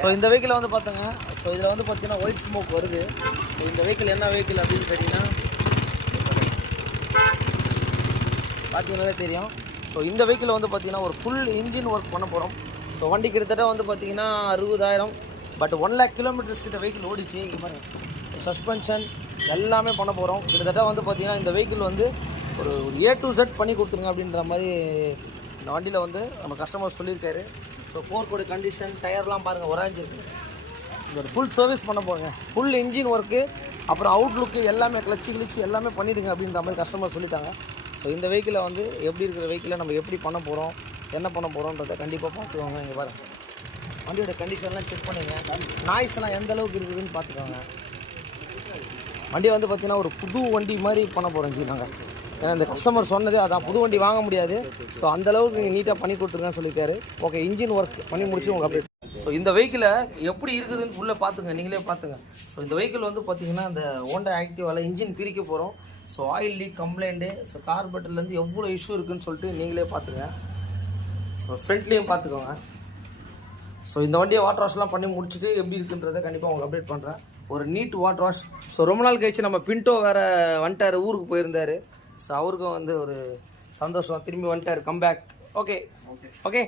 So இந்த vehicle வந்து பார்த்தோங்க. So இதில் வந்து பார்த்தீங்கன்னா ஒயிட் ஸ்மோக் வருது. ஸோ இந்த வெஹிக்கிள் என்ன வெஹிக்கிள் அப்படின்னு கேட்டிங்கன்னா பார்த்தீங்கன்னாலே தெரியும். ஸோ இந்த வெஹிக்கிள் வந்து பார்த்தீங்கன்னா ஒரு ஃபுல் இன்ஜின் ஒர்க் பண்ண போகிறோம். ஸோ வண்டி கிட்டத்தட்ட வந்து பார்த்தீங்கன்னா 60,000, பட் 1 lakh கிலோமீட்டர்ஸ் கிட்ட வெஹிக்கிள் ஓடிச்சு. இங்கே மாதிரி சஸ்பென்ஷன் எல்லாமே பண்ண போகிறோம். கிட்டத்தட்ட வந்து பார்த்தீங்கன்னா இந்த வெஹிக்கிள் வந்து ஒரு A to Z பண்ணி கொடுத்துருங்க அப்படின்ற மாதிரி இந்த வண்டியில் வந்து நம்ம கஸ்டமர் சொல்லியிருக்காரு. ஸோ 4 கோடி கண்டிஷன், டயர்லாம் பாருங்கள் ஒராஞ்சி இருக்குது. இது ஒரு ஃபுல் சர்வீஸ் பண்ண போங்க, ஃபுல் இன்ஜின் ஒர்க்கு, அப்புறம் அவுட்லுக்கு எல்லாமே கிளச்சி எல்லாமே பண்ணிவிடுங்க அப்படின்ற மாதிரி கஸ்டமர் சொல்லிட்டாங்க. ஸோ இந்த வெஹிக்கிளை வந்து எப்படி இருக்கிற வெஹிக்கிளை நம்ம எப்படி பண்ண போகிறோம், என்ன பண்ண போகிறோன்றதை கண்டிப்பாக பார்த்துக்கோங்க. இங்கே பாருங்கள், வண்டியோட கண்டிஷன்லாம் செக் பண்ணுங்க, நாய்ஸ்லாம் எந்த அளவுக்கு இருக்குதுன்னு பார்த்துக்கோங்க. வண்டி வந்து பார்த்திங்கன்னா ஒரு புது வண்டி மாதிரி பண்ண போகிறோம் ஜி நாங்கள். ஏன்னா இந்த கஸ்டமர் சொன்னது அதான், புது வண்டி வாங்க முடியாது. ஸோ அந்தளவுக்கு நீங்கள் நீட்டாக பண்ணி கொடுத்துருங்கன்னு சொல்லியிருக்காரு. ஓகே, இன்ஜின் ஒர்க் பண்ணி முடிச்சு உங்களுக்கு அப்டேட். ஸோ இந்த வெஹிக்கிளை எப்படி இருக்குதுன்னு உள்ளே பார்த்துங்க, நீங்களே பார்த்துங்க. ஸோ இந்த வெஹிக்கிள் வந்து பார்த்திங்கன்னா இந்த ஹோண்டா ஆக்டிவாவில் இன்ஜின் பிரிக்க போகிறோம். So oil leak complaint, so கார்பரேட்டர்லேருந்து எவ்வளோ இஷ்யூ இருக்குதுன்னு சொல்லிட்டு நீங்களே பார்த்துங்க. ஸோ ஃப்ரண்ட்லேயும் பார்த்துக்கோங்க. ஸோ இந்த வண்டியை வாட்டர் வாஷ்லாம் பண்ணி முடிச்சுட்டு எப்படி இருக்குன்றதை கண்டிப்பாக உங்களுக்கு அப்டேட் பண்ணுறேன். ஒரு நீட் வாட்டர் வாஷ். ஸோ ரொம்ப நாள் கழிச்சு நம்ம பின்டோ வேறு வந்துட்டார், ஊருக்கு போயிருந்தார். ஸோ அவருக்கும் வந்து ஒரு சந்தோஷம், திரும்பி வந்துட்டார், கம்பேக். Okay okay.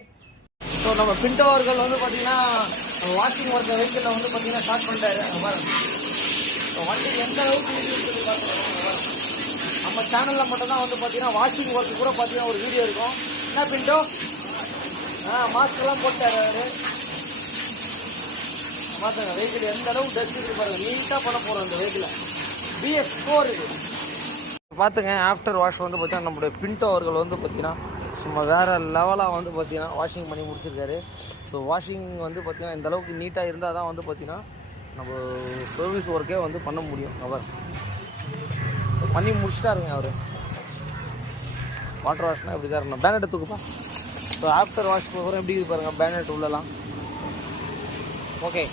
ஸோ நம்ம பின்டோ அவர்கள் வந்து பார்த்திங்கன்னா வாஷிங் ஒர்க் வெஹிக்கிளில் வந்து பார்த்திங்கன்னா ஸ்டார்ட் பண்ணிட்டாரு. அங்கே பாருங்க, ஸோ வண்டி எந்த அளவுக்கு இருக்குது பார்த்துருக்கோம். நம்ம சேனலில் மட்டும்தான் வந்து பார்த்திங்கன்னா வாஷிங் ஒர்க்கு கூட பார்த்திங்கன்னா ஒரு வீடியோ இருக்கும். என்ன பின்டோ மாஸ்கெல்லாம் போட்டார் அவர். பார்த்துங்க வெஹிக்கிள் எந்த அளவுக்கு டஸ்ட் இருக்குது பாருங்கள், நீட்டாக பண்ண போகிறோம் இந்த வெஹிக்கிளை. BS4 இது பார்த்துங்க. ஆஃப்டர் வாஷ் வந்து பார்த்தீங்கன்னா நம்மளுடைய பின்டோ அவர்கள் வந்து பார்த்தீங்கன்னா சும்மா வேறு லெவலாக வந்து பார்த்தீங்கன்னா வாஷிங் பண்ணி முடிச்சிருக்காரு. ஸோ வாஷிங் வந்து பார்த்தீங்கன்னா இந்த அளவுக்கு நீட்டாக இருந்தால் தான் வந்து பார்த்தீங்கன்னா நம்ம சர்வீஸ் ஒர்க்கே வந்து பண்ண முடியும் அவர். ஸோ பண்ணி முடிச்சிட்டாருங்க அவர். வாட்டர் வாஷ்னால் எப்படி தான் இருக்கணும். பேனட் தூக்குப்பா. ஸோ ஆஃப்டர் வாஷ் போகிறோம் எப்படி இருக்கு பாருங்கள், பேனட் உள்ளலாம். ஓகே,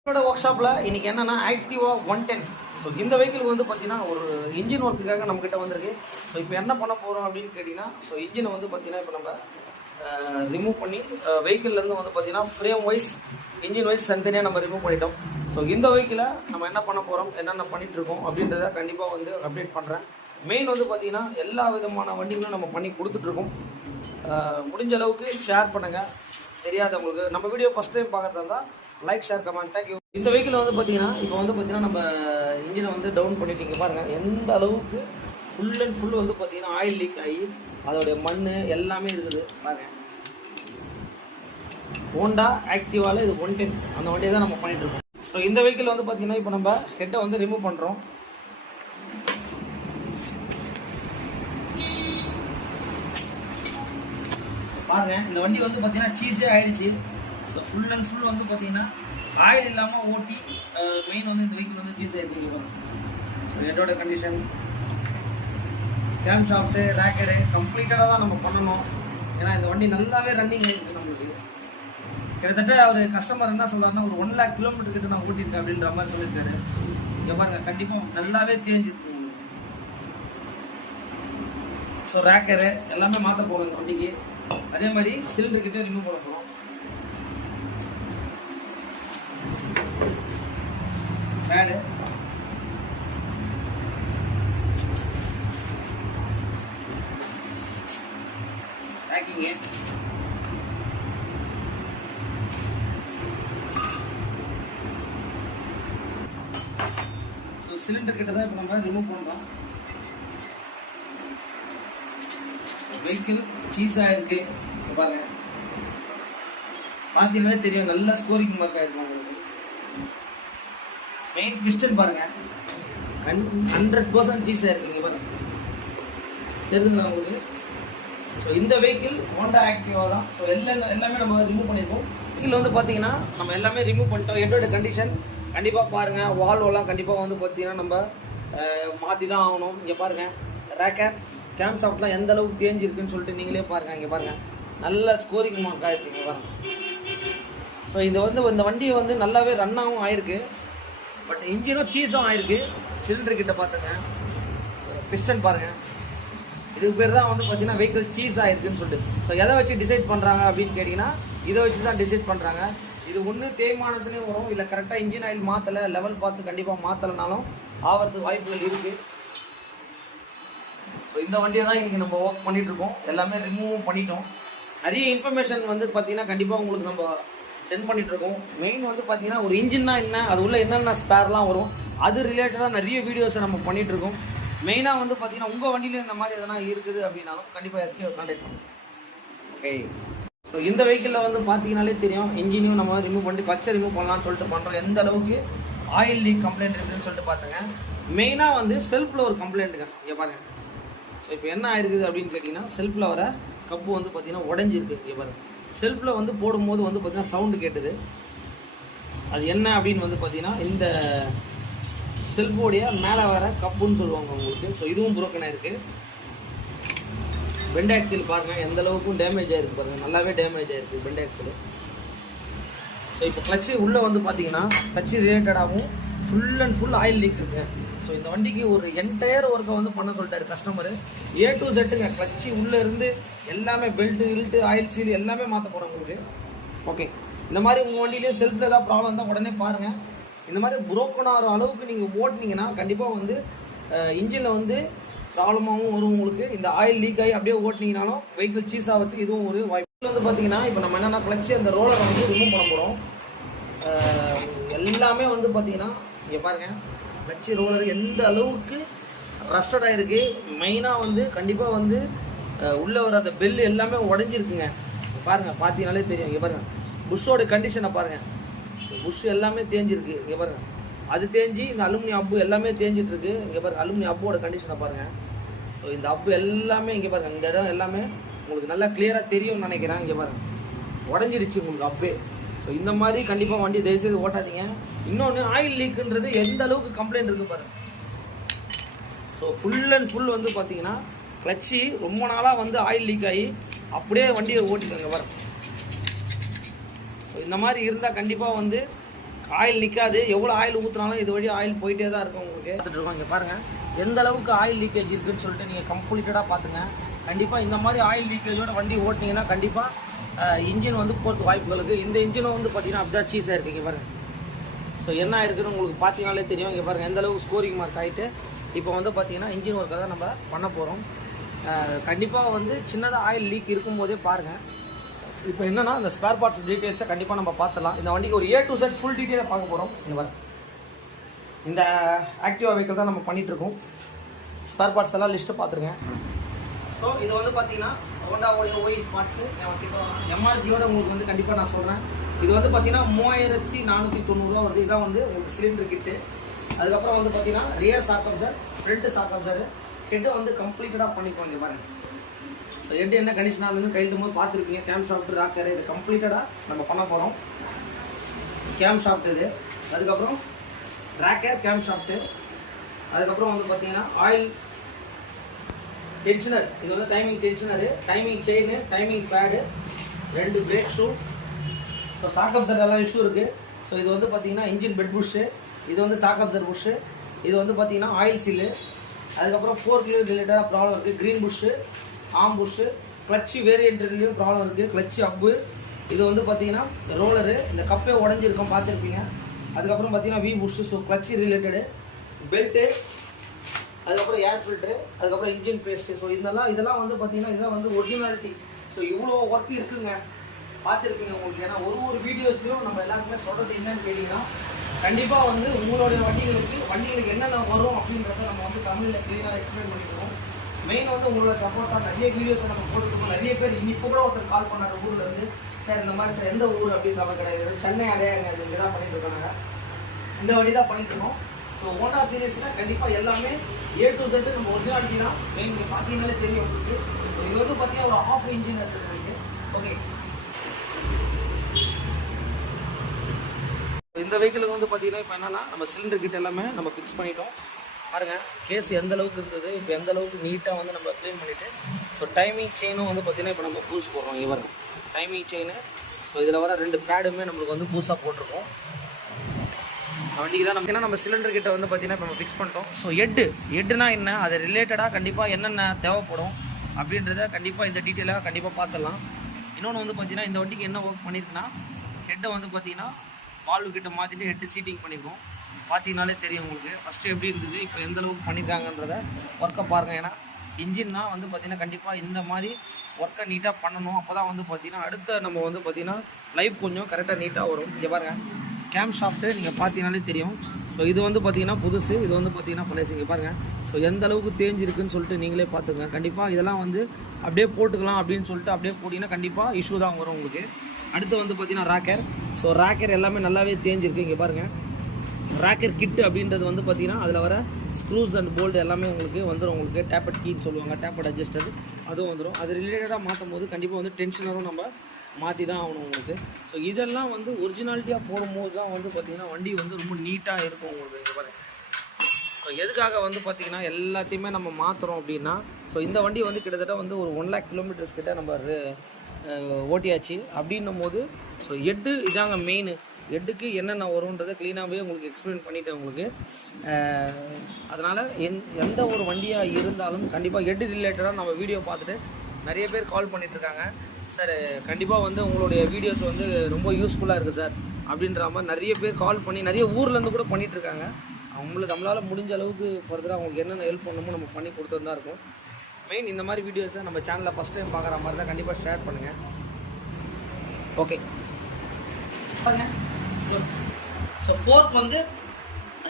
என்னோட ஒர்க் ஷாப்பில் இன்றைக்கி என்னென்னா ஆக்டிவா 110. ஸோ இந்த வெஹிக்கிள் வந்து பார்த்தீங்கன்னா ஒரு இன்ஜின் ஒர்க்குக்காக நம்மக்கிட்ட வந்திருக்கு. ஸோ இப்போ என்ன பண்ண போகிறோம் அப்படின்னு கேட்டிங்கன்னா, ஸோ இன்ஜினை வந்து பார்த்தீங்கன்னா இப்போ நம்ம ரிமூவ் பண்ணி வெஹிக்கிள்லேருந்து வந்து பார்த்தீங்கன்னா ஃப்ரேம் வைஸ், இன்ஜின் வைஸ் தனித்தனியாக நம்ம ரிமூவ் பண்ணிட்டோம். ஸோ இந்த வெஹிக்கிளை நம்ம என்ன பண்ண போகிறோம், என்னென்ன பண்ணிகிட்ருக்கோம் அப்படின்றத கண்டிப்பாக வந்து அப்டேட் பண்ணுறேன். மெயின் வந்து பார்த்தீங்கன்னா எல்லா விதமான வண்டிகளும் நம்ம பண்ணி கொடுத்துட்ருக்கோம். முடிஞ்ச அளவுக்கு ஷேர் பண்ணுங்கள். தெரியாதவங்களுக்கு நம்ம வீடியோ ஃபஸ்ட் டைம் பார்க்குறதா இருந்தால் லைக், ஷேர், கமெண்ட். தேங்க்யூ. இந்த வெஹிக்கிள் வந்து பார்த்தீங்கன்னா இப்போ வந்து பார்த்தீங்கன்னா நம்ம இன்ஜினை வந்து டவுன் பண்ணிட்டீங்க பாருங்கள், எந்த அளவுக்கு ஃபுல் அண்ட் ஃபுல் வந்து பார்த்தீங்கன்னா ஆயில் லீக் ஆகி அதோடைய மண் எல்லாமே இருக்குது பாருங்கள். ஹோண்டா ஆக்டிவாவில் இது 110 அந்த வண்டியை தான் நம்ம பண்ணிகிட்ருக்கோம். ஸோ இந்த வெஹிக்கிள் வந்து பார்த்தீங்கன்னா இப்போ நம்ம ஹெட்டை வந்து ரிமூவ் பண்ணுறோம். பாருங்கள், இந்த வண்டி வந்து பார்த்தீங்கன்னா சீஸே ஆகிடுச்சு. ஸோ ஃபுல் அண்ட் ஃபுல் வந்து பார்த்தீங்கன்னா ஆயில் இல்லாமல் ஓட்டி மெயின் வந்து இந்த வெஹிக்கிள் வந்து சீஸ் ஆகிருக்கு. ஸோ ஹெட்டோட கண்டிஷன், கேம் ஷாஃப்ட்டு, ரேக்கரு கம்ப்ளீட்டாக தான் நம்ம பண்ணணும். ஏன்னா இந்த வண்டி நல்லாவே ரன்னிங் ஆகிருக்கு நம்மளுக்கு. கிட்டத்தட்ட அவர் கஸ்டமர் என்ன சொல்கிறாருன்னா ஒரு 1 lakh கிலோமீட்டர் கிட்ட நான் ஓட்டியிருக்கேன் அப்படின்ற மாதிரி சொல்லியிருக்காரு. இங்கே பாருங்க, கண்டிப்பாக நல்லாவே தேஞ்சிருக்கு உங்களுக்கு. ஸோ ரேக்கரு எல்லாமே மாற்ற போகிறோம் இந்த வண்டிக்கு. அதே மாதிரி சிலிண்டர் கிட்டே ரிமூவ் பண்ண போகிறோம். பேடு, பேக்கிங்கு, ஸோ சிலிண்டர் கிட்ட தான் இப்போ நம்ம ரிமூவ் பண்ணுறோம். வெஹிக்கிள் சீஸாக இருக்குது பாருங்க, பார்த்தீங்கன்னாலே தெரியும், நல்ல ஸ்கோரிங் மார்க் ஆகிருக்கும் உங்களுக்கு. மெயின் பிஸ்டன் பாருங்கள், 100% சீஸாக இருக்குங்க பாருங்க, தெரிஞ்சுங்களா உங்களுக்கு. ஸோ இந்த வெஹிக்கிள் ஹோண்டா ஆக்டிவா தான். ஸோ எல்லாமே நம்ம ரிமூவ் பண்ணியிருக்கோம். வெஹிக்கிள் வந்து பார்த்தீங்கன்னா நம்ம எல்லாமே ரிமூவ் பண்ணிட்டோம். ஹெட்டோட கண்டிஷன் கண்டிப்பாக பாருங்கள், வால்வெல்லாம் கண்டிப்பாக வந்து பார்த்தீங்கன்னா நம்ம மாற்றி தான் ஆகணும். இங்கே பாருங்கள், ரேக்கர், கேம் ஷாஃப்ட்லாம் எந்த அளவுக்கு தேஞ்சிருக்குன்னு சொல்லிட்டு நீங்களே பாருங்கள். இங்கே பாருங்கள், நல்ல ஸ்கோரிங் மார்க்காக இருக்குங்க பாருங்கள். ஸோ இந்த வண்டி வந்து நல்லாவே ரன்னாகவும் ஆயிருக்கு, பட் இன்ஜினும் சீஸும் ஆயிருக்கு. சிலிண்டர் கிட்ட பார்த்துங்க, ஸோ பிஸ்டன் பாருங்கள், இதுக்கு பேர் தான் வந்து பார்த்தீங்கன்னா வெஹிக்கிள் சீஸ் ஆயிருக்குன்னு சொல்லிட்டு. ஸோ எதை வச்சு டிசைட் பண்ணுறாங்க அப்படின்னு கேட்டிங்கன்னா, இதை வச்சு தான் டிசைட் பண்ணுறாங்க. இது ஒன்று தேய்மானத்துலேயும் வரும், இல்லை கரெக்டாக இன்ஜின் ஆயில் மாற்றலை, லெவல் பார்த்து கண்டிப்பாக மாற்றலைனாலும் ஆகிறதுக்கு வாய்ப்புகள் இருக்குது. ஸோ இந்த வண்டியை தான் இன்றைக்கி நம்ம ஒர்க் பண்ணிகிட்ருக்கோம். எல்லாமே ரிமூவும் பண்ணிட்டோம். நிறைய இன்ஃபர்மேஷன் வந்து பார்த்திங்கன்னா கண்டிப்பாக உங்களுக்கு நம்ம சென்ட் பண்ணிகிட்ருக்கோம். மெயின் வந்து பார்த்திங்கன்னா ஒரு இன்ஜின்னா என்ன, அது உள்ள என்னென்ன ஸ்பேர்லாம் வரும், அது ரிலேட்டடாக நிறைய வீடியோஸை நம்ம பண்ணிகிட்ருக்கோம். மெயினாக வந்து பார்த்திங்கன்னா உங்கள் வண்டியில் இந்த மாதிரி எதனா இருக்குது அப்படின்னாலும் கண்டிப்பாக எஸ்கே கான்டாக்ட் பண்ணுங்கள். ஓகே, ஸோ இந்த வெஹிக்கிளில் வந்து பார்த்தீங்கனாலே தெரியும், இன்ஜினையும் நம்ம ரிமூவ் பண்ணிட்டு கிளச்சை ரிமூவ் பண்ணலாம்னு சொல்லிட்டு பண்ணுறோம். எந்த அளவுக்கு ஆயில் லீக் கம்ப்ளைண்ட் இருக்குதுன்னு சொல்லிட்டு பார்த்துங்க. மெயினாக வந்து செல்ஃபில் ஒரு கம்ப்ளைண்ட்டுங்க. இங்கே பாருங்கள். ஸோ இப்போ என்ன ஆயிருக்குது அப்படின்னு கேட்டிங்கன்னா, செல்ஃபில் வர கப்பு வந்து பார்த்திங்கன்னா உடஞ்சிருக்கு. இங்கே பாருங்கள், செல்ஃபில் வந்து போடும்போது வந்து பார்த்திங்கன்னா சவுண்டு கேட்டுது. அது என்ன அப்படின்னு வந்து பார்த்திங்கன்னா இந்த செல்ஃபோடைய மேலே வர கப்புன்னு சொல்லுவாங்க உங்களுக்கு. ஸோ இதுவும் புரோக்கன் ஆகிருக்கு. பெண்ட் ஆக்சில் பாருங்கள் எந்த அளவுக்கும் டேமேஜ் ஆகிருக்கு பாருங்கள், நல்லாவே டேமேஜ் ஆகிருக்கு பெண்ட் ஆக்சில். ஸோ இப்போ கிளச்சு உள்ளே வந்து பார்த்தீங்கன்னா கிளச்சு ரிலேட்டடாகவும் full and full oil leak இருக்குங்க. ஸோ இந்த வண்டிக்கு ஒரு என்டையர் ஒர்க்கை வந்து பண்ண சொல்லிட்டாரு customer. A to Z clutch உள்ளே இருந்து எல்லாமே பெல்ட்டு இல்ட்டு ஆயில் சீல் எல்லாமே மாற்ற போகிறோம் உங்களுக்கு. ஓகே, இந்த மாதிரி உங்கள் வண்டியிலே செல்ஃபில் ஏதாவது ப்ராப்ளம் இருந்தால் உடனே பாருங்கள். இந்த மாதிரி புரோக்கன் ஆகிற அளவுக்கு நீங்கள் ஓட்டினீங்கன்னா கண்டிப்பாக வந்து இன்ஜினில் வந்து ப்ராப்ளமாகவும் வரும் உங்களுக்கு. இந்த ஆயில் லீக் ஆகி அப்படியே ஓட்டினீங்கனாலும் வெஹிக்கிள் சீஸ் ஆகிறதுக்கு இதுவும் ஒரு வாய்ப்பு வந்து பார்த்தீங்கன்னா, இப்போ நம்ம என்னென்னா கிளச்சு அந்த ரோலரை வந்து ரிமூவ் பண்ண போகிறோம். எல்லாமே வந்து பார்த்தீங்கன்னா இங்கே பாருங்கள், கிளச்சு ரோலர் எந்த அளவுக்கு ரஸ்டட் ஆகிருக்கு. மெயினாக வந்து கண்டிப்பாக வந்து உள்ளே வர அந்த பெல் எல்லாமே உடஞ்சிருக்குங்க. பாருங்கள், பார்த்தீங்கனாலே தெரியும். இங்கே பாருங்கள் புஷ்ஷோட கண்டிஷனை பாருங்கள். புஷ் எல்லாமே தேஞ்சிருக்கு. இங்கே பாருங்கள், அது தேஞ்சி இந்த அலுமினியம் அப்பு எல்லாமே தேஞ்சிட்ருக்கு. இங்கே பாருங்கள் அலுமினியம் அப்போட கண்டிஷனை பாருங்கள். ஸோ இந்த அப்பு எல்லாமே இங்கே பாருங்கள், இந்த இடம் எல்லாமே உங்களுக்கு நல்லா கிளியராக தெரியும்னு நினைக்கிறேன். இங்கே பாருங்கள் உடஞ்சிடுச்சு உங்களுக்கு அப்பே. ஸோ இந்த மாதிரி கண்டிப்பாக வண்டி தயவுசெய்து ஓட்டாதீங்க. இன்னொன்று ஆயில் லீக்குன்றது எந்த அளவுக்கு கம்ப்ளைண்ட் இருக்குது பாருங்கள். ஸோ ஃபுல் அண்ட் ஃபுல் வந்து பார்த்தீங்கன்னா கிளச்சி ரொம்ப நாளாக வந்து ஆயில் லீக் ஆகி அப்படியே வண்டியை ஓட்டிக்கோங்க பாருங்க. ஸோ இந்த மாதிரி இருந்தால் கண்டிப்பாக வந்து ஆயில் நிற்காது. எவ்வளோ ஆயில் ஊற்றுனாலும் இது வழி ஆயில் போயிட்டே தான் இருக்கும் உங்களுக்கு. பார்த்துட்டு இருக்கோம். இங்கே பாருங்கள் எந்த அளவுக்கு ஆயில் லீக்கேஜ் இருக்குதுன்னு சொல்லிட்டு நீங்கள் கம்ப்ளீட்டடாக பார்த்துங்க. கண்டிப்பாக இந்த மாதிரி ஆயில் லீக்கேஜோட வண்டி ஓட்டினீங்கன்னா கண்டிப்பாக இன்ஜின் வந்து போகிறதுக்கு வாய்ப்புகள் இருக்குது. இந்த இன்ஜினும் வந்து பார்த்தீங்கன்னா அப்டாட் சீஸாக இருக்குது. இங்கே பாருங்கள். ஸோ என்ன ஆயிருக்குன்னு உங்களுக்கு பார்த்தீங்கனாலே தெரியும். இங்கே பாருங்கள் எந்த அளவுக்கு ஸ்கோரிங் மார்க் ஆகிட்டு இப்போ வந்து பார்த்தீங்கன்னா இன்ஜின் ஒர்க்காக தான் நம்ம பண்ண போகிறோம். கண்டிப்பாக வந்து சின்னதாக ஆயில் லீக் இருக்கும்போதே பாருங்கள். இப்போ என்னென்னா இந்த ஸ்பேர் பார்ட்ஸ் டீட்டெயில்ஸை கண்டிப்பாக நம்ம பார்த்துலாம். இந்த வண்டிக்கு ஒரு A to Z ஃபுல் டீட்டெயிலாக பார்க்க போகிறோம். இந்த மாதிரி இந்த ஆக்டிவா வெஹிக்கிள் தான் நம்ம பண்ணிகிட்ருக்கோம். ஸ்பேர் பார்ட்ஸ் எல்லாம் லிஸ்ட்டு பார்த்துருங்க. ஸோ இது வந்து பார்த்தீங்கன்னா ஹோண்டாவோடைய ஓயில் பார்ட்ஸு எம்ஆர்பியோட உங்களுக்கு வந்து கண்டிப்பாக நான் சொல்கிறேன். இது வந்து பார்த்தீங்கன்னா 3490 வருது. இதான் வந்து உங்களுக்கு சிலிண்டர் கிட்டு. அதுக்கப்புறம் வந்து பார்த்தீங்கன்னா rear shock absorber, front shock absorber, ஹெட்டை வந்து கம்ப்ளீட்டடாக பண்ணிக்குவோம். இங்கே பாருங்கள். ஸோ ஹெட் என்ன கண்டிஷனாக இருந்துன்னு கைட்டு போது பார்த்துருப்பீங்க. கேம் ஷாஃப்ட், ராக்கர், இது கம்ப்ளீட்டடாக நம்ம பண்ண போகிறோம். கேம் ஷாஃப்ட் இது, அதுக்கப்புறம் ராக்கர், கேம் ஷாஃப்ட்டு, அதுக்கப்புறம் வந்து பார்த்தீங்கன்னா ஆயில் டென்ஷனர். இது வந்து timing tensioner, timing chain, timing pad, 2 brake shoe. So shock absorber எல்லாம் இஷ்யூ இருக்குது. ஸோ இது வந்து பார்த்தீங்கன்னா இன்ஜின் பெட் புஷ்ஷு, இது வந்து ஷாக் அப்சர் புஷ்ஷு, இது வந்து பார்த்தீங்கன்னா ஆயில் சீலு, அதுக்கப்புறம் 4 கிலர் ரிலேட்டடாக ப்ராப்ளம் இருக்குது. க்ரீன் புஷ்ஷு, ஆம் புஷ்ஷு, கிளச்சு வேரியண்ட்லேயும் ப்ராப்ளம் இருக்குது. கிளச்சு அப்பு, இது வந்து பார்த்தீங்கன்னா ரோலரு, இந்த கப்பே உடஞ்சிருக்கோம் பார்த்துருப்பீங்க. அதுக்கப்புறம் பார்த்தீங்கன்னா we push, so clutch related, belt, அதுக்கப்புறம் ஏர் ஃபில்ட்ரு, அதுக்கப்புறம் இன்ஜின் பேஸ்ட்டு. ஸோ இதெல்லாம் வந்து பார்த்தீங்கன்னா இதெல்லாம் வந்து ஒரிஜினாலிட்டி. ஸோ இவ்வளோ ஒர்க் இருக்குங்க, பார்த்துருப்பீங்க உங்களுக்கு. ஏன்னா ஒரு வீடியோஸ்லையும் நம்ம எல்லாருக்குமே சொல்கிறது என்னன்னு கேட்டிங்கன்னா, கண்டிப்பாக வந்து உங்களுடைய வண்டிகளுக்கு என்னென்ன வரும் அப்படின்றத நம்ம வந்து தமிழில் கிளியராக எக்ஸ்பிளைன் பண்ணிக்கிறோம். மெயின் வந்து உங்களோட சப்போர்ட்டாக நிறைய வீடியோஸை நம்ம போட்டுருக்கோம். நிறைய பேர் இப்போ கூட ஒருத்தர் கால் பண்ணார் ஊரில் இருந்து, சார் இந்த மாதிரி சார் எந்த ஊர் அப்படின்ற மாதிரி கிடையாது, சென்னை அடையாங்க இங்கே தான் பண்ணிட்டு இருக்காங்க, இந்த வழி தான் பண்ணிட்டு இருக்கோம். ஸோ ஹோண்டா சீரீஸில் கண்டிப்பாக எல்லாமே A to Z நம்ம ஒரிஜினாலிட்டி தான். மெயின் நீங்கள் பார்த்தீங்கன்னாலே தெரியும் உங்களுக்கு. இது வந்து பார்த்தீங்கன்னா ஒரு ஹாஃப் இன்ஜின் இருக்குது. ஓகே, இந்த வெஹிக்கிளுக்கு வந்து பார்த்தீங்கன்னா இப்போ என்னென்னா நம்ம சிலிண்டர் கிட்ட எல்லாமே நம்ம ஃபிக்ஸ் பண்ணிட்டோம். பாருங்கள் கேஸ் எந்த அளவுக்கு இருந்தது, இப்போ எந்த அளவுக்கு நீட்டாக வந்து நம்ம க்ளீன் பண்ணிவிட்டு. ஸோ டைமிங் செயினும் வந்து பார்த்தீங்கன்னா இப்போ நம்ம பூஸ் போடுறோம். இங்கே வரும் டைமிங் செயின். ஸோ இதில் வர 2 பேடுமே நம்மளுக்கு வந்து பூஸாக போட்டிருக்கோம். வண்டிக்கு தான் நம்ம சிலிண்டர் கிட்ட வந்து பார்த்தீங்கன்னா இப்போ நம்ம ஃபிக்ஸ் பண்ணிட்டோம். ஸோ ஹெட்டுனா என்ன, அது ரிலேட்டடாக கண்டிப்பாக என்னென்ன தேவைப்படும் அப்படின்றத கண்டிப்பாக இந்த டீட்டெயிலாக கண்டிப்பாக பார்த்துடலாம். இன்னொன்று வந்து பார்த்தீங்கன்னா இந்த வண்டிக்கு என்ன ஒர்க் பண்ணியிருக்குன்னா ஹெட்டை வந்து பார்த்தீங்கன்னா வால்வு கிட்ட மாற்றிட்டு ஹெட்டு சீட்டிங் பண்ணியிருக்கோம். பார்த்தீங்கனாலே தெரியும் உங்களுக்கு ஃபஸ்ட்டு எப்படி இருந்தது, இப்போ எந்த அளவுக்கு பண்ணியிருக்காங்கன்றத ஒர்க்கை பாருங்கள். ஏன்னா இன்ஜின்னா வந்து பார்த்திங்கன்னா கண்டிப்பாக இந்த மாதிரி ஒர்க்கை நீட்டாக பண்ணணும். அப்போ தான் வந்து பார்த்திங்கன்னா அடுத்த நம்ம வந்து பார்த்திங்கன்னா லைஃப் கொஞ்சம் கரெக்டாக நீட்டாக வரும். இங்கே பாருங்கள் கேம் ஷாஃப்ட்டு நீங்கள் பார்த்தீங்கனாலே தெரியும். ஸோ இது வந்து பார்த்திங்கன்னா புதுசு, இது வந்து பார்த்திங்கன்னா பழசு. இங்கே பாருங்கள் ஸோ எந்த அளவுக்கு தேஞ்சிருக்குன்னு சொல்லிட்டு நீங்களே பார்த்துங்க. கண்டிப்பாக இதெல்லாம் வந்து அப்படியே போட்டுக்கலாம் அப்படின்னு சொல்லிட்டு அப்படியே போட்டிங்கன்னா கண்டிப்பாக இஷ்யூ தான் வரும் உங்களுக்கு. அடுத்து வந்து பார்த்திங்கன்னா ராக்கர். ஸோ ராக்கர் எல்லாமே நல்லாவே தேஞ்சிருக்கு. இங்கே பாருங்கள் ராக்கர் கிட்டு அப்படின்றது வந்து பார்த்திங்கன்னா அதில் வர ஸ்க்ரூஸ் அண்ட் போல்டு எல்லாமே உங்களுக்கு வந்துடும். உங்களுக்கு டேப்பட் கீன்னு சொல்லுவாங்க, டேப்பட் அட்ஜஸ்டர் அதுவும் வந்துடும். அது ரிலேட்டடாக மாற்றும் போது கண்டிப்பாக வந்து டென்ஷனரும் நம்ம மாற்றி தான் ஆகணும் உங்களுக்கு. ஸோ இதெல்லாம் வந்து ஒரிஜினாலிட்டியாக போடும்போது தான் வந்து பார்த்திங்கன்னா வண்டி வந்து ரொம்ப நீட்டாக இருக்கும் உங்களுக்கு. இங்கே பாருங்கள் ஸோ எதுக்காக வந்து பார்த்திங்கன்னா எல்லாத்தையுமே நம்ம மாற்றுறோம் அப்படின்னா, ஸோ இந்த வண்டி வந்து கிட்டத்தட்ட வந்து ஒரு 1 lakh கிலோமீட்டர்ஸ் கிட்ட நம்ம ஓட்டியாச்சு அப்படின்னும் போது ஸோ ஹெட்டு இதாங்க மெயின். ஹெட்டுக்கு என்னென்ன வரும்ன்றதை க்ளீனாகவே உங்களுக்கு எக்ஸ்பிளைன் பண்ணிவிட்டேன் உங்களுக்கு. அதனால் எந்த ஒரு வண்டியாக இருந்தாலும் கண்டிப்பாக ஹெட்டு ரிலேட்டடாக நம்ம வீடியோ பார்த்துட்டு நிறைய பேர் கால் பண்ணிகிட்ருக்காங்க. சார் கண்டிப்பாக வந்து உங்களுடைய வீடியோஸ் வந்து ரொம்ப யூஸ்ஃபுல்லாக இருக்குது சார் அப்படின்ற மாதிரி நிறைய பேர் கால் பண்ணி நிறைய ஊர்லேருந்து கூட பண்ணிகிட்ருக்காங்க. நம்மளால் முடிஞ்ச அளவுக்கு ஃபர்தராக அவங்களுக்கு என்னென்ன ஹெல்ப் பண்ணணுமோ நம்ம பண்ணி கொடுத்துட்டு தான் இருக்கும். மெயின் இந்த மாதிரி வீடியோஸை நம்ம சேனலில் ஃபஸ்ட் டைம் பார்க்குற மாதிரி தான் கண்டிப்பாக ஷேர் பண்ணுங்கள். ஓகே பாருங்கள். ஸோ ஃபோர்க் வந்து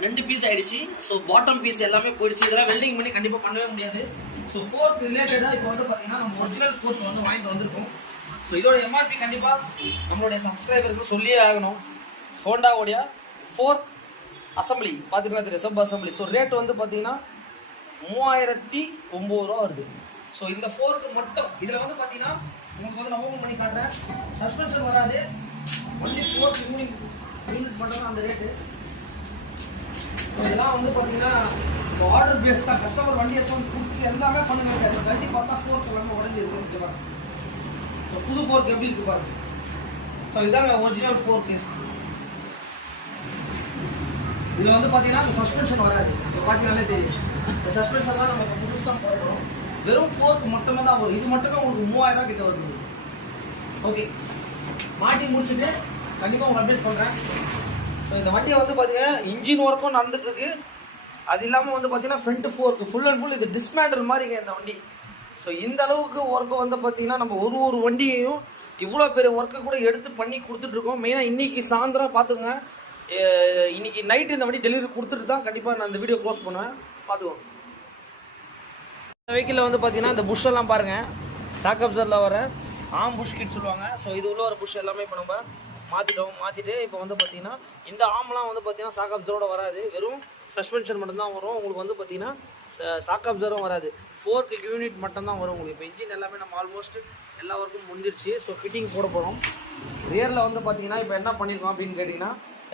2 பீஸ் ஆகிடுச்சு. ஸோ பாட்டம் பீஸ் எல்லாமே போயிடுச்சு. இதெல்லாம் வெல்டிங் பண்ணி கண்டிப்பாக பண்ணவே முடியாது. ஸோ ஃபோர்க் ரிலேட்டடாக இப்போ வந்து பார்த்திங்கன்னா நம்ம ஒரிஜினல் ஃபோர்க் வந்து வாங்கிட்டு வந்திருக்கோம். ஸோ இதோட எம்ஆர்பி கண்டிப்பாக நம்மளுடைய சப்ஸ்கிரைபருக்கு சொல்லியே ஆகணும். ஹோண்டாவுடைய ஃபோர்க் அசம்பிளி பார்த்துக்கலாம் தெரியும், சப் அசம்பிளி. ஸோ ரேட் வந்து பார்த்திங்கன்னா 3009 ரூபா வருது. ஸோ இந்த ஃபோர்க்கு மட்டும் இதில் வந்து பார்த்தீங்கன்னா உங்களுக்கு வந்து நான் ஓப்பன் பண்ணி காட்டுறேன். சஸ்பென்ஷன் வராது, ஒன்லி ஃபோர்க் யூனிட் மட்டும் தான் அந்த ரேட்டு. ஸோ இதெல்லாம் வந்து பார்த்தீங்கன்னா ஆர்டர் பேஸ் தான். கஸ்டமர் வண்டி எடுத்து வந்து கொடுத்து எல்லாமே பண்ணுங்க. கட்டி பார்த்தா ஃபோர்க் எல்லாமே உடஞ்சி இருக்கும். ஸோ புது ஃபோர்க் எப்படி இருக்கு பாருங்க. ஸோ இதாங்க ஒரிஜினல் ஃபோர்க்கு. இதில் வந்து பார்த்தீங்கன்னா அந்த சஸ்பென்ஷன் வராது. இப்போ பார்த்தீங்கன்னாலே தெரியும். இந்த சஸ்பென்ஷன்லாம் நம்ம புதுசு தான் போடுறோம். வெறும் ஃபோர்க் மட்டுமே தான் வரும். இது மட்டுமே உங்களுக்கு 3000 ரூபா கிட்ட வருது. ஓகே மாட்டி முடிச்சுட்டு கண்டிப்பாக உங்களுக்கு அப்டேட் பண்ணுறேன். ஸோ இந்த வண்டியை வந்து பார்த்தீங்கன்னா இன்ஜின் ஒர்க்கும் நடந்துட்டுருக்கு. அது இல்லாமல் வந்து பார்த்தீங்கன்னா front fork full and full இது டிஸ்மேண்டல் மாதிரிங்க இந்த வண்டி. ஸோ இந்த அளவுக்கு ஒர்க்கை வந்து பார்த்தீங்கன்னா நம்ம ஒரு வண்டியையும் இவ்வளோ பெரிய ஒர்க்கை கூட எடுத்து பண்ணி கொடுத்துட்ருக்கோம். மெயினாக இன்றைக்கி சாயந்தரம் பார்த்துங்க, இன்றைக்கி நைட்டு இந்த வண்டி டெலிவரி கொடுத்துட்டு தான் கண்டிப்பாக நான் இந்த வீடியோ க்ளோஸ் பண்ணுவேன். பார்த்துக்கோங்க. இந்த வெஹிக்கிளில் வந்து பார்த்தீங்கன்னா இந்த புஷ்ஷெல்லாம் பாருங்கள், சாக்கப்சரில் வர புஷ் கிட் சொல்லுவாங்க. ஸோ இது உள்ள ஒரு புஷ் எல்லாமே இப்போ நம்ம மாற்றிட்டு இப்போ வந்து பார்த்தீங்கன்னா இந்த ஆம்லாம் வந்து பார்த்தீங்கன்னா சாக்கப்சரோட வராது. வெறும் சஸ்பென்ஷன் மட்டும்தான் வரும் உங்களுக்கு. வந்து பார்த்தீங்கன்னா சாக்கப்சரும் வராது. ஃபோர்க்கு யூனிட் மட்டும்தான் வரும் உங்களுக்கு. இப்போ இன்ஜின் எல்லாமே நம்ம ஆல்மோஸ்ட் எல்லா ஒர்க்கும் முடிஞ்சிருச்சு. ஸோ ஃபிட்டிங் போட போகிறோம். ரியரில் வந்து பார்த்தீங்கன்னா இப்போ என்ன பண்ணியிருக்கோம் அப்படின்னு கேட்டிங்கன்னா,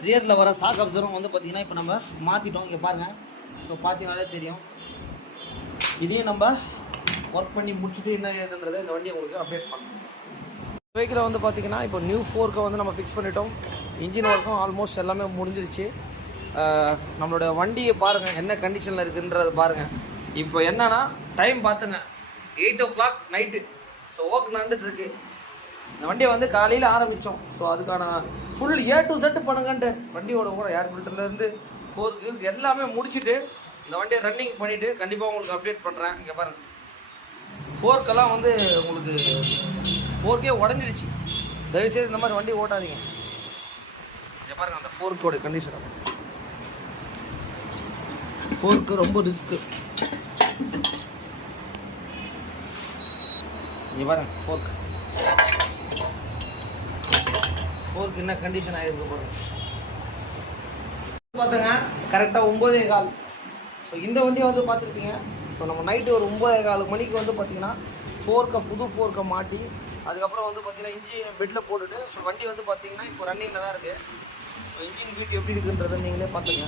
ரியரில் வர சாக்கப்சரும் வந்து பார்த்தீங்கன்னா இப்போ நம்ம மாற்றிட்டோம். இங்கே பாருங்கள். ஸோ பார்த்தீங்கன்னாலே தெரியும். இதையும் நம்ம ஒர்க் பண்ணி முடிச்சுட்டு என்ன ஏதுன்றதை இந்த வண்டியை உங்களுக்கு அப்டேட் பண்ணணும். வெஹிக்கில் வந்து பார்த்திங்கன்னா இப்போ நியூ ஃபோர்க்கை வந்து நம்ம ஃபிக்ஸ் பண்ணிட்டோம். இன்ஜின் ஒர்க்கும் ஆல்மோஸ்ட் எல்லாமே முடிஞ்சிருச்சு. நம்மளோட வண்டியை பாருங்கள் என்ன கண்டிஷனில் இருக்குன்றதை பாருங்கள். இப்போ என்னன்னா டைம் பார்த்துங்க 8 o'clock நைட்டு. ஸோ ஒர்க் நடந்துட்டுருக்கு. இந்த வண்டியை வந்து காலையில் ஆரம்பித்தோம். ஸோ அதுக்கான ஃபுல் A to Z பண்ணுங்கன்ட்டு வண்டியோட கூட ஏர் ஃபில்டர்லேருந்து ஃபோர்க்கு எல்லாமே முடிச்சுட்டு இந்த வண்டியை ரன்னிங் பண்ணிவிட்டு கண்டிப்பாக உங்களுக்கு அப்டேட் பண்ணுறேன். இங்கே பாருங்கள் ஃபோர்க்கெல்லாம் வந்து உங்களுக்கு ஃபோர்க்கே உடஞ்சிடுச்சு. தயவுசெய்து இந்த மாதிரி வண்டி ஓட்டாதீங்க. இங்கே பாருங்கள் அந்த ஃபோர்க்கோட கண்டிஷன். ஃபோர்க்கு ரொம்ப ரிஸ்க்கு. இங்கே பாருங்கள் ஃபோர்க்கு என்ன கண்டிஷன் ஆகிருக்கு பாருங்கள். பார்த்துங்க கரெக்டாக 9:15. ஸோ இந்த வண்டியை வந்து பார்த்துருப்பீங்க. ஸோ நம்ம நைட்டு ஒரு 9:15 மணிக்கு வந்து பார்த்திங்கன்னா புது ஃபோர்க்கை மாட்டி அதுக்கப்புறம் வந்து பார்த்திங்கன்னா இன்ஜின் பெட்டில் போட்டுட்டு ஸோ வண்டி வந்து பார்த்திங்கன்னா இப்போ ரன்னிங்கில் தான் இருக்குது. ஸோ இன்ஜின் பீட் எப்படி இருக்குன்றதை நீங்களே பார்த்துங்க.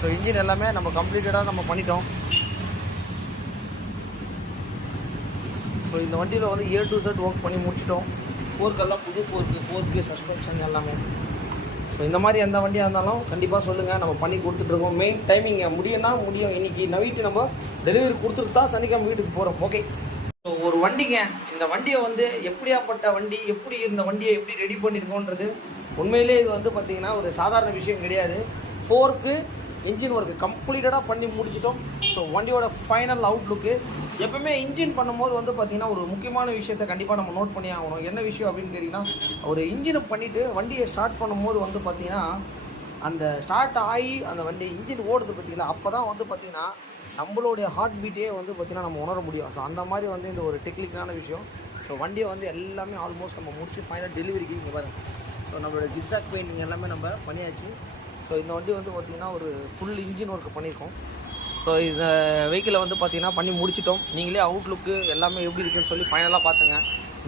ஸோ இன்ஜின் எல்லாமே நம்ம கம்ப்ளீட்டடாக நம்ம பண்ணிட்டோம். ஸோ இந்த வண்டியில் வந்து A to Z ஒர்க் பண்ணி முடிச்சிட்டோம். ஃபோர்க்கெல்லாம் புது ஃபோர்க்கு சஸ்பென்ஷன் எல்லாமே. ஸோ இந்த மாதிரி எந்த வண்டியாக இருந்தாலும் கண்டிப்பாக சொல்லுங்கள், நம்ம பண்ணி கொடுத்துட்ருக்கோம். மெயின் டைமிங்க முடியும்னா முடியும். இன்றைக்கி நைட்டு நம்ம டெலிவரி கொடுத்துட்டு தான் சனிக்கிழமை வீட்டுக்கு போகிறோம். ஓகே. ஸோ ஒரு வண்டிங்க, இந்த வண்டியை வந்து எப்படியாப்பட்ட வண்டி, எப்படி இந்த வண்டியை எப்படி ரெடி பண்ணியிருக்கோன்றது உண்மையிலே இது வந்து பார்த்திங்கன்னா ஒரு சாதாரண விஷயம் கிடையாது. 4க்கு இன்ஜின் ஒர்க்கு கம்ப்ளீட்டடாக பண்ணி முடிச்சிட்டோம். ஸோ வண்டியோட ஃபைனல் அவுட்லுக்கு எப்பவுமே இன்ஜின் பண்ணும்போது வந்து பார்த்திங்கன்னா ஒரு முக்கியமான விஷயத்தை கண்டிப்பாக நம்ம நோட் பண்ணி ஆகணும். என்ன விஷயம் அப்படின்னு கேட்டிங்கன்னா, ஒரு இன்ஜினை பண்ணிவிட்டு வண்டியை ஸ்டார்ட் பண்ணும்போது வந்து பார்த்திங்கன்னா அந்த ஸ்டார்ட் ஆகி அந்த வண்டி இன்ஜின் ஓடுது பார்த்திங்கன்னா, அப்போ தான் வந்து பார்த்திங்கன்னா நம்மளுடைய ஹார்ட் பீட்டே வந்து பார்த்திங்கன்னா நம்ம உணர முடியும். ஸோ அந்த மாதிரி வந்து இந்த ஒரு டெக்னிக்கான விஷயம். ஸோ வண்டியை வந்து எல்லாமே ஆல்மோஸ்ட் நம்ம முடிச்சு ஃபைனல் டெலிவரிக்கு இங்கே பாருங்கள். ஸோ நம்மளோட ஜிக்ஸாக் பெயிண்டிங் எல்லாமே நம்ம பண்ணியாச்சு. ஸோ இந்த வண்டி வந்து பார்த்திங்கன்னா ஒரு ஃபுல் இன்ஜின் ஒர்க்கு பண்ணியிருக்கோம். ஸோ இந்த வெஹிக்கிளை வந்து பார்த்திங்கன்னா பண்ணி முடிச்சிட்டோம். நீங்களே அவுட்லுக்கு எல்லாமே எப்படி இருக்குன்னு சொல்லி ஃபைனலாக பார்த்துங்க.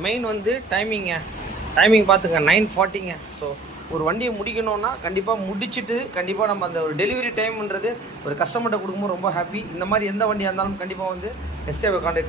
மெயின் வந்து டைமிங் பார்த்துங்க 9:40ங்க. ஸோ ஒரு வண்டியை முடிக்கணும்னா கண்டிப்பாக முடிச்சுட்டு கண்டிப்பாக நம்ம அந்த ஒரு டெலிவரி டைம்ன்றது ஒரு கஸ்டமர்கிட்ட கொடுக்கும்போது ரொம்ப ஹாப்பி. இந்த மாதிரி எந்த வண்டியாக இருந்தாலும் கண்டிப்பாக வந்து எஸ்கேவை கான்டாக்ட்